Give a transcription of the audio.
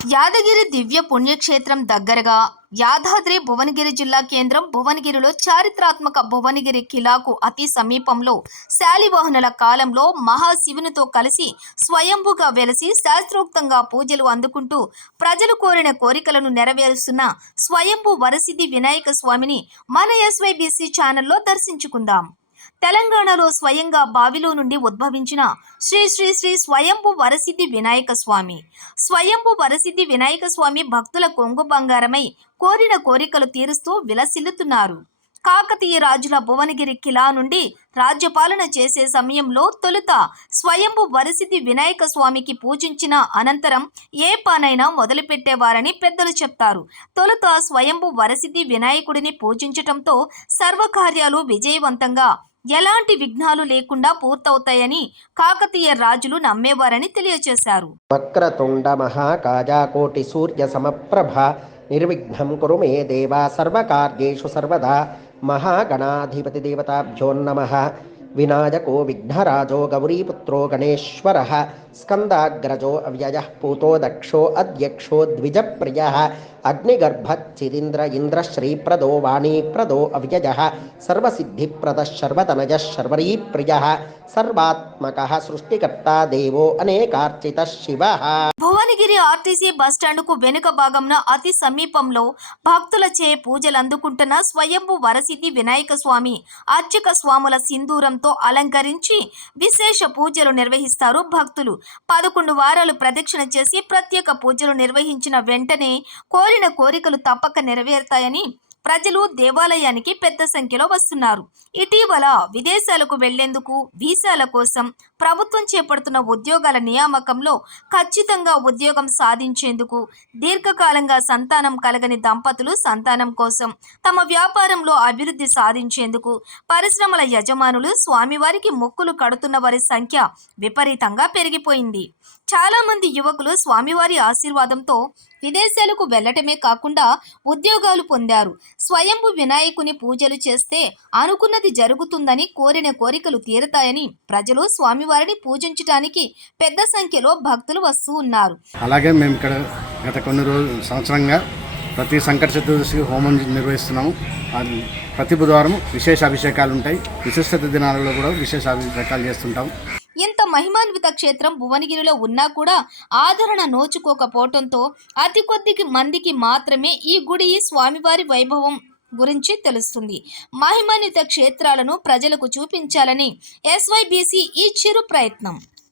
యాదగిరి దివ్య పుణ్యక్షేత్రం దగ్గరగా యాదాద్రి భువనగిరి జిల్లా కేంద్రం భువనగిరిలో చారిత్రాత్మక భువనగిరి కిలాకు అతి సమీపంలో శాలివాహనుల కాలంలో మహాశివునితో కలిసి స్వయంభుగా వెలసి శాస్త్రోక్తంగా పూజలు అందుకుంటూ ప్రజలు కోరిన కోరికలను నెరవేరుస్తున్న స్వయంభు వరసిద్ధి వినాయక స్వామిని మన ఎస్వైబిసి ఛానల్లో దర్శించుకుందాం. తెలంగాణలో స్వయంగా బావిలో నుండి ఉద్భవించిన శ్రీ శ్రీ శ్రీ స్వయంభు వరసిద్ధి వినాయక స్వామి. స్వయంభు వరసిద్ధి వినాయక స్వామి భక్తుల కొంగు బంగారమై కోరిన కోరికలు తీరుస్తూ విలసిల్లుతున్నారు. కాకతీయ రాజుల భువనగిరి కిలా నుండి రాజ్యపాలన చేసే సమయంలో తొలుత స్వయంభు వరసిద్ధి వినాయక స్వామికి పూజించిన అనంతరం ఏ పనైనా మొదలుపెట్టేవారని పెద్దలు చెప్తారు. తొలుత స్వయంభు వరసిద్ధి వినాయకుడిని పూజించటంతో సర్వకార్యాలు విజయవంతంగా ఎలాంటి విఘ్నాలు లేకుండా పూర్తవుతాయని కాకతీయ రాజులు నమ్మేవారని తెలియజేశారు వక్రతుండ మహాకాజాకోటి సూర్య సమప్రభ నిర్విఘ్నం కురు మే దేవా సర్వకార్యేషు సర్వదా మహాగణాధిపతి దేవతాభ్యో నమ. వినాయకో విఘ్నరాజో గౌరీపుత్రో గణేశ్వర. స్కందాగ్రజో అవ్యయ పూతో దక్షో అధ్యక్షో ద్విజప్రియ అగ్నిగర్భచ్చిరింద్ర ఇంద్రశ్రీప్రదో వాణీప్రదో అవ్యయ సర్వసిద్ధిప్రద శర్వతనజ శర్వరీప్రియ సర్వాత్మక సృష్టికర్త దేవో అనేకార్చిత శివ భువనగిరి ఆర్టీసీ బస్టాండుకు వెనుక భాగంన అతి సమీపంలో భక్తులచే పూజలు అందుకుంటున్న స్వయంభు వరసిద్ధి వినాయక స్వామి అర్చక స్వాముల సింధూరంతో అలంకరించి విశేష పూజలు నిర్వహిస్తారు భక్తులు. పదకొండు వారాలు ప్రదక్షిణ చేసి ప్రత్యేక పూజలు నిర్వహించిన వెంటనే కోరిన కోరికలు తప్పక నెరవేరుతాయని ప్రజలు దేవాలయానికి పెద్ద సంఖ్యలో వస్తున్నారు. ఇటీవల విదేశాలకు వెళ్ళేందుకు వీసాల కోసం ప్రభుత్వం చేపడుతున్న ఉద్యోగాల నియామకంలో ఖచ్చితంగా ఉద్యోగం సాధించేందుకు దీర్ఘకాలంగా సంతానం కలగని దంపతులు సంతానం కోసం తమ వ్యాపారంలో అభివృద్ధి సాధించేందుకు పరిశ్రమల యజమానులు స్వామివారికి మొక్కులు కడుతున్న వారి సంఖ్య విపరీతంగా పెరిగిపోయింది. చాలామంది యువకులు స్వామివారి ఆశీర్వాదంతో విదేశాలకు వెళ్ళటమే కాకుండా ఉద్యోగాలు పొందారు. స్వయంభు వినాయకుని పూజలు చేస్తే అనుకున్నది జరుగుతుందని కోరిన కోరికలు తీరతాయని ప్రజలు స్వామివారిని పూజించటానికి పెద్ద సంఖ్యలో భక్తులు వస్తూ ఉన్నారు. అలాగే మేము ఇక్కడ గత కొన్ని రోజులు సంవత్సరంగా ప్రతి సంకట చతుర్దశికి హోమం నిర్వహిస్తున్నాము. ప్రతి బుధవారం విశేష అభిషేకాలు ఉంటాయి. విశిష్టత దినాలలో కూడా విశేష అభిషేకాలు చేస్తుంటాం ఇంత మహిమాన్విత క్షేత్రం భువనగిరిలో ఉన్నా కూడా ఆదరణ నోచుకోకపోవటంతో అతి కొద్ది మందికి మాత్రమే ఈ గుడి స్వామివారి వైభవం గురించి తెలుస్తుంది. మహిమాన్విత క్షేత్రాలను ప్రజలకు చూపించాలని ఎస్వైబిసి ఈ చిరు ప్రయత్నం.